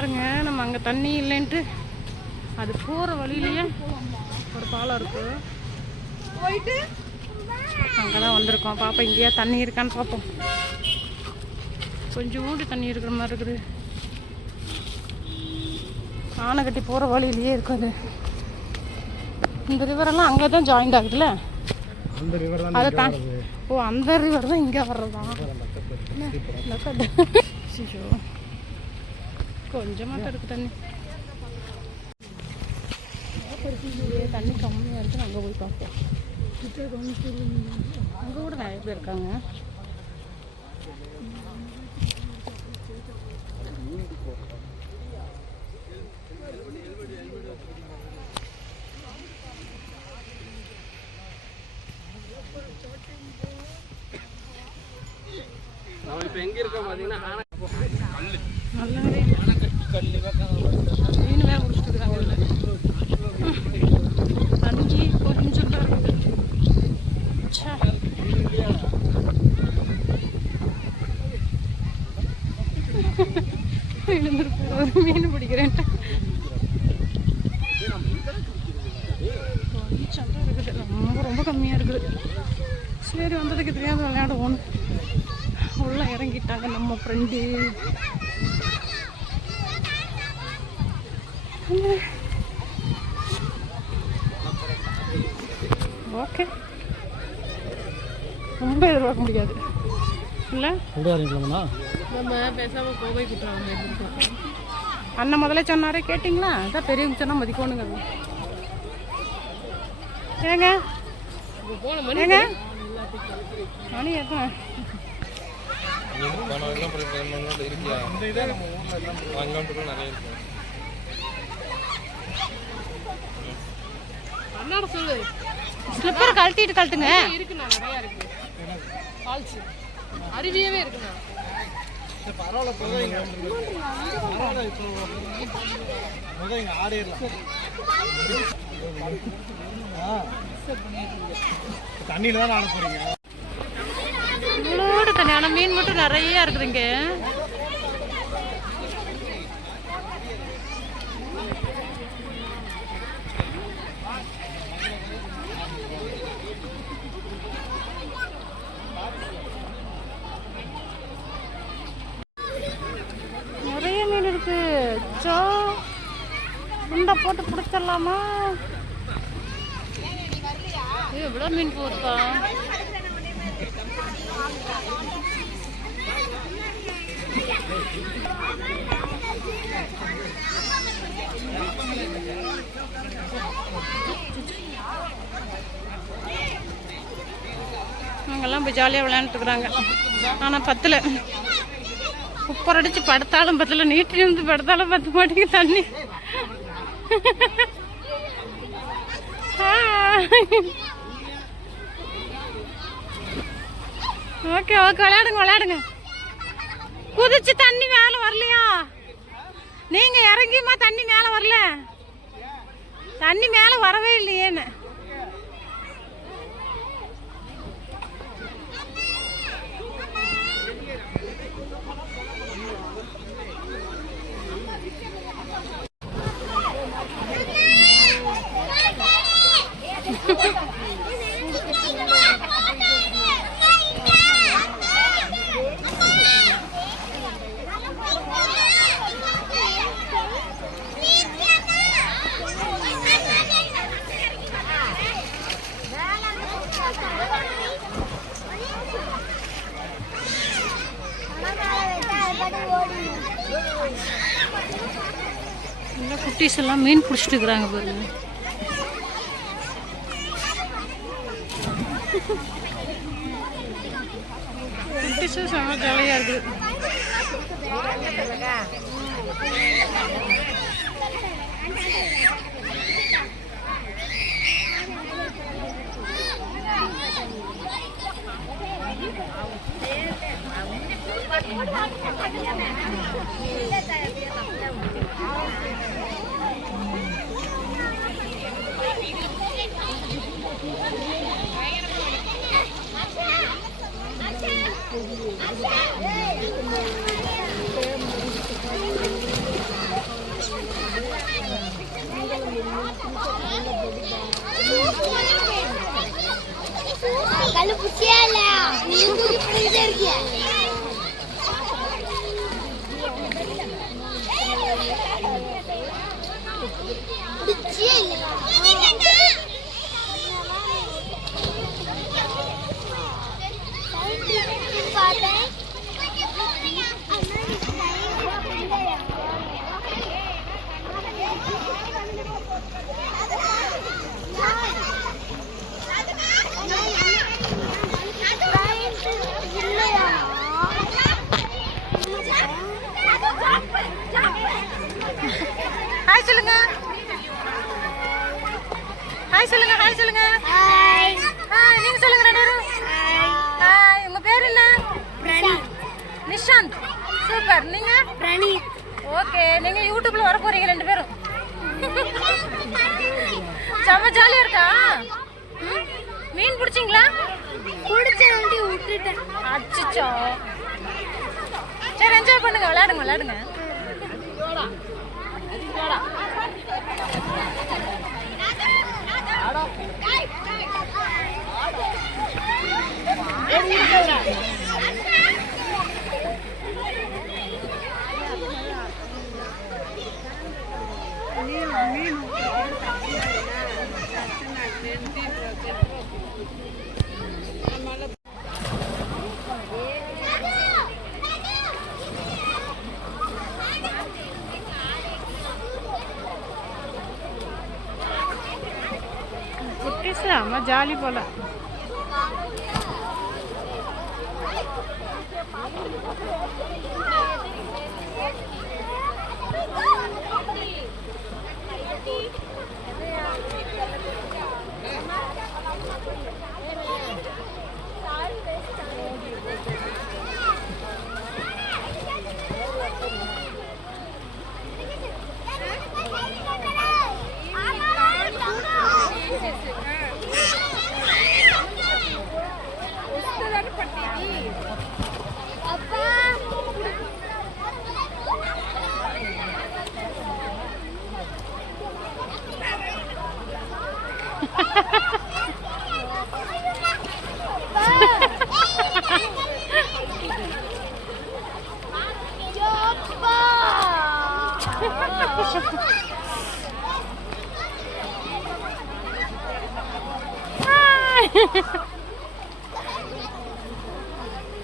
பாருங்க, நம்ம அங்கே தண்ணி இல்லைன்ட்டு அது போகிற வழியிலேயே ஒரு பாலம் இருக்கு, போயிட்டு அங்கே தான் வந்திருக்கோம். பாப்பா இங்கேயா தண்ணி இருக்கான்னு பார்ப்போம். கொஞ்சோண்டு தண்ணி இருக்கிற மாதிரி இருக்குது. ஆனை கட்டி போகிற வழியிலேயே இருக்குது. இந்த ரிவரெல்லாம் அங்கே தான் ஜாயிண்ட் ஆகுதுல்ல, அதை தான். ஓ, அந்த ரிவர் தான் இங்கே வர்றதா? கொஞ்சமாக இருக்கு தண்ணி. தண்ணி கம்மியாக இருக்குது, அங்கே போய் பார்ப்போம். அங்கே கூட நிறைய பேர் இருக்காங்க. இப்போ எங்கே இருக்கோம் பார்த்தீங்கன்னா நல்லாவே மீன் வேறு முடிச்சுட்டுருக்காங்க. தண்ணி கொஞ்சம் தான் இருக்குது. ஒரு மீன் பிடிக்கிறேன்ட்டு கொஞ்சம் தான் இருக்குது, ரொம்ப ரொம்ப கம்மியாக இருக்குது. சரி, வந்ததுக்கு தெரியாத விளையாடுவோம். உள்ள இறங்கிட்டாங்க நம்ம ஃப்ரெண்டு. ஓகே, ரொம்ப எதிர்பார்க்க முடியாது இல்லை. நம்ம பேசாமல் கோவை குற்றாலம் அண்ணன் முதல்ல சொன்னாரே, கேட்டிங்களா? அதான் பெரியவங்க சொன்னால் மதிக்கணுங்க. ஏங்க ஏங்க மணி எத்தனை? ஸ்லிப்பர் கழட்டிட்டு கழட்டுங்க. இருக்குண்ணா, நிறையா இருக்கு. ஃபால்ஸ் அருவியவே இருக்குண்ணா. தண்ணியில தான் ஆட போறீங்க. இவ்வளோட தண்ணி, ஆனால் மீன் மட்டும் நிறைய இருக்குதுங்க. நிறைய மீன் இருக்கு. சோ குண்டை போட்டு பிடிச்சிடலாமா? எவ்வளோ மீன் போகுதுப்பா. அங்கெல்லாம் போய் ஜாலியாக விளையாண்டுருக்குறாங்க. ஆனால் பத்தில் குப்பர் அடித்து படுத்தாலும் பத்தில், நீட்டில் இருந்து படுத்தாலும் பத்த மாட்டேங்குது தண்ணி. ஓகே ஓகே, விளையாடுங்க விளையாடுங்க. குதிச்சு தண்ணி மேலே வரலையா? நீங்க இறங்கியுமா தண்ணி மேலே வரல? தண்ணி மேலே வரவே இல்லையேன்னு. குட்டீஸ் எல்லாம் மீன் பிடிச்சிட்டு இருக்கிறாங்க பாருங்க. குட்டீஸும் செம்ம ஜாலியாக இருக்குது. ஹாய் சொல்லுங்க ஹாய் சொல்லுங்க ஹாய் ஹாய் நீங்க சொல்லுங்க ரெண்டு பேரும் ஹாய் உங்க பேர் என்ன பிரணீத். நிஷாந்த் சூப்பர் நீங்க பிரணீத். ஓகே நீங்க யூடியூப்ல வர போறீங்க ரெண்டு பேரும் செம்ம ஜாலியா இருக்கா மீன் பிடிச்சிங்களா பிடிச்ச வண்டி விட்டுட்டேன். அச்சச்சோ சரி என்ஜாய் பண்ணுங்க விளையாடுங்க விளையாடுங்க குட்டீஸ் அம்மா ஜாலி போல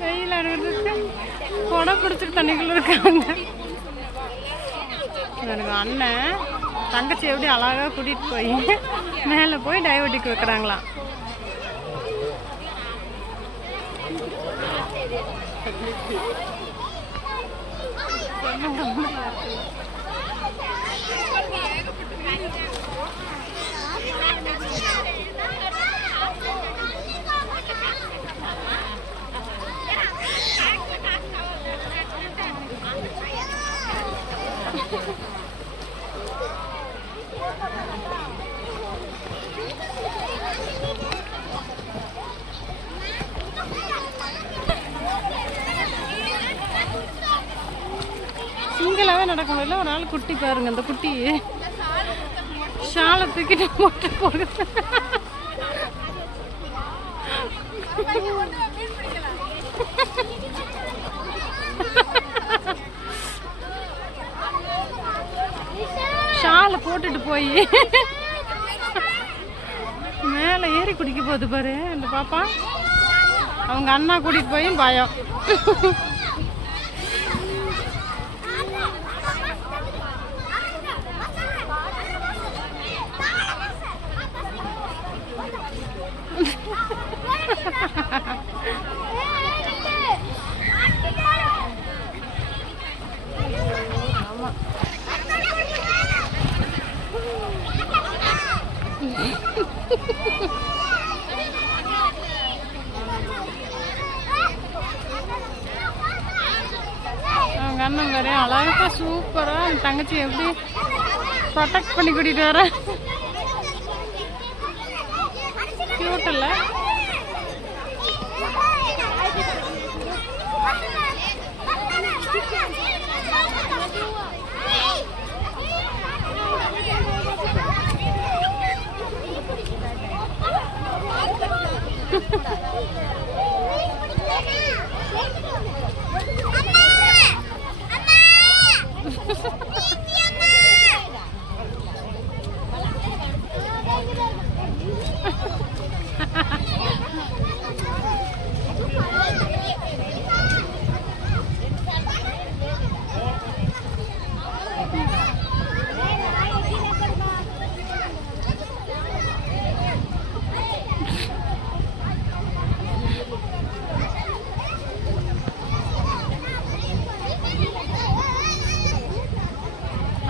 வெயில் அடிக்கிறதுக்கு கொடை பிடிச்சிட்டு தண்ணிக்குள்ள இருக்காங்க எனக்கு அண்ணன் தங்கச்சி எப்படி அழகாக கூட்டிகிட்டு போய் மேலே போய் டைவர்டிக்கு வைக்கிறாங்களாம் சிங்கிளாகவே நடக்க முடியல ஒரு நாள் குட்டி பாருங்க அந்த குட்டி ஷாலை தூக்கிட்டு போட்டு போகுது ஷாலை போட்டுட்டு போய் மேலே ஏறி குடிக்க போகுது பாரு அந்த பாப்பா அவங்க அண்ணா கூட்டிட்டு போய் பயம் அவங்க அண்ணன் வேற அழகா சூப்பரா தங்கச்சி எப்படி ப்ரொடெக்ட் பண்ணி கூட்டிட்டு வர கியூட் இல்ல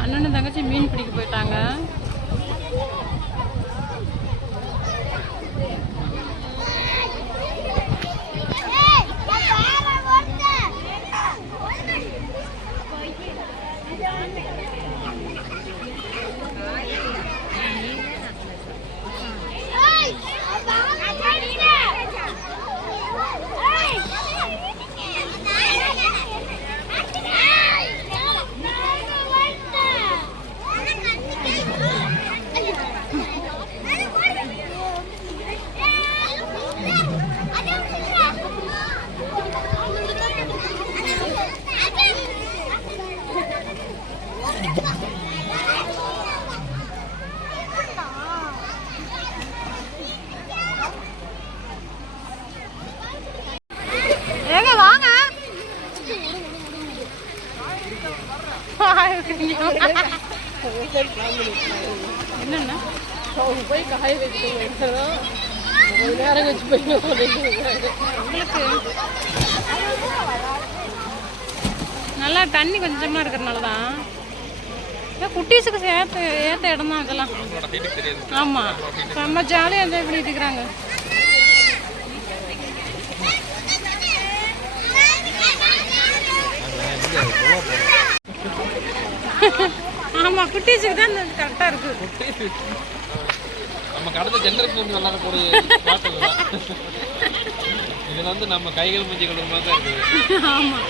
அண்ணனும் தங்கச்சி மீன் பிடிக்க போயிட்டாங்க ஏங்க வாங்க. என்னன்னா போய் காய வச்சுட்டு நேரம் வச்சு போய் உங்களுக்கு நல்லா தண்ணி கொஞ்சமாக இருக்கிறனால தான் குட்டீஸுக்கு ஏற்ற இடம் தான் அதெல்லாம். ஆமாம், செம்ம ஜாலியாக என்ஜாய் பண்ணிட்டு இருக்கிறாங்க. ஆமாம், குட்டீஸுக்கு தான் கரெக்டாக இருக்குது. நம்ம கடந்த ஜென்ரேஷன் விளாட போகிறது இதில் வந்து நம்ம கைகள் மூஞ்சி கழுவுற மாதிரி தான் இருக்குது. ஆமாம்,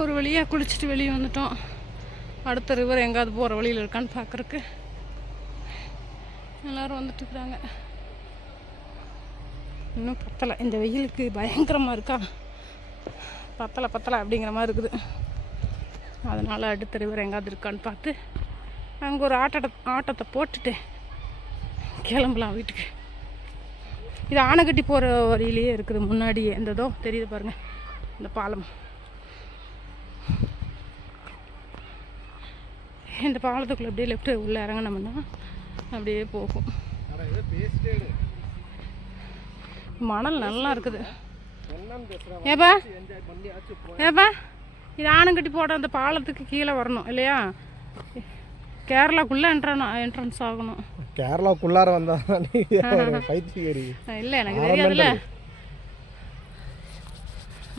ஒரு வழியாக குளிச்சுட்டு வெளியே வந்துட்டோம். அடுத்த ரிவர் எங்காவது போகிற வழியில் இருக்கான்னு பார்க்குறக்கு எல்லோரும் வந்துட்டுருக்குறாங்க. இன்னும் பத்தலை, இந்த வெயிலுக்கு பயங்கரமாக இருக்கா, பத்தலை அப்படிங்கிற மாதிரி இருக்குது. அதனால் அடுத்த ரிவர் எங்காவது இருக்கான்னு பார்த்து அங்கே ஒரு ஆட்டத்தை போட்டுட்டு கிளம்பலாம் வீட்டுக்கு. இது ஆனைக்கட்டி போகிற வழியிலேயே இருக்குது, முன்னாடியே இந்ததோ தெரியுது பாருங்கள் இந்த பாலம். இந்த பாலத்துக்குள்ளே அப்படியே லெஃப்ட் உள்ளே இறங்கினோம்னா அப்படியே போகும். மணல் நல்லா இருக்குது. ஏப்பா இது ஆனங்கட்டி போட அந்த பாலத்துக்கு கீழே வரணும் இல்லையா? கேரளாக்குள்ளே என்ட்ரன்ஸ் ஆகணும். கேரளாக்குள்ளார வந்தா பைத்தியக்காரி இல்லை, எனக்கு தெரியாதுல்ல.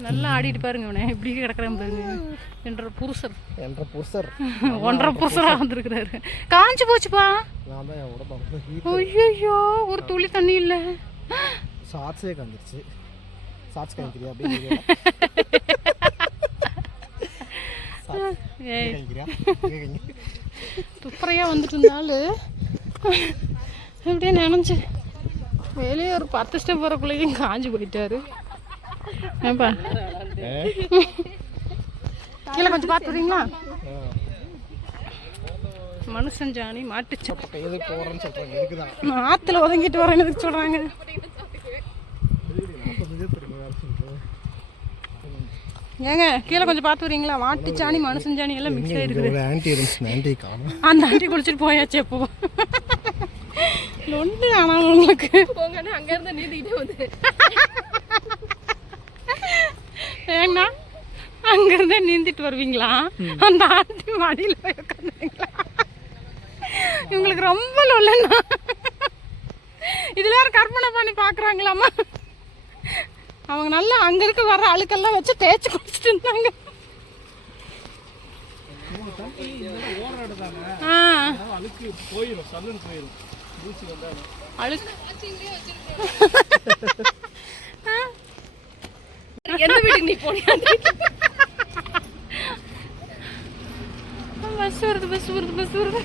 நல்லா ஆடிட்டு பாருங்க, இவனை எப்படி கிடக்குறேன் பாருங்க. என்ற புருஷர் 1.5 புருஷராக வந்துருக்குறாரு. காஞ்சி போச்சுப்பா. ஐயோ, ஒரு துளி தண்ணி இல்லை. சாட்ஸே காஞ்சிருச்சு. சாட்ஸ் காஞ்சிரியா அப்படியே துப்புறையாக வந்துட்டு இருந்தாலும் அப்படியே நினைச்சு வெளியே ஒரு 10 ஸ்டெப் போகிறக்குள்ளேயும் காஞ்சி போயிட்டாரு. ஏப்பா கீழே கொஞ்சம் பார்த்துறீங்களா? மனுஷஞ்சாணி மாட்டுச்சு ஆற்றுல ஒதுங்கிட்டு வரேன்னு சொல்கிறாங்க. ஏங்க கீழே கொஞ்சம் பார்த்து வரீங்களா? மாட்டுச்சாணி மனுஷஞ்சாணி எல்லாம் மிக்ஸ் ஆகிருக்குது. அந்த ஆண்டி குளிச்சுட்டு போயாச்சு. எப்போ ஒன்று ஆனால் உங்களுக்கு அங்கேருந்து நீந்திக்கிட்டே வந்து ஏங்கண்ணா அங்கேருந்தே நீந்திட்டு வருவீங்களா? அந்த ஆண்டி மடியில் போய் உட்காந்துங்களா? இவங்களுக்கு ரொம்ப லொல்லண்ணா. இதில் வேறு கற்பனை பண்ணி பார்க்குறாங்களாம்மா. அவங்க நல்லா அங்கே இருக்க வர்ற அழுக்கெல்லாம் வச்சு தேய்ச்சி குடிச்சிட்டு இருந்தாங்க. அழுக்கு போயிடும், சல்லுன்னு போயிடும். அழுக்கு எந்த வீட்டுக்கு நீ போனியா பஸ் வருது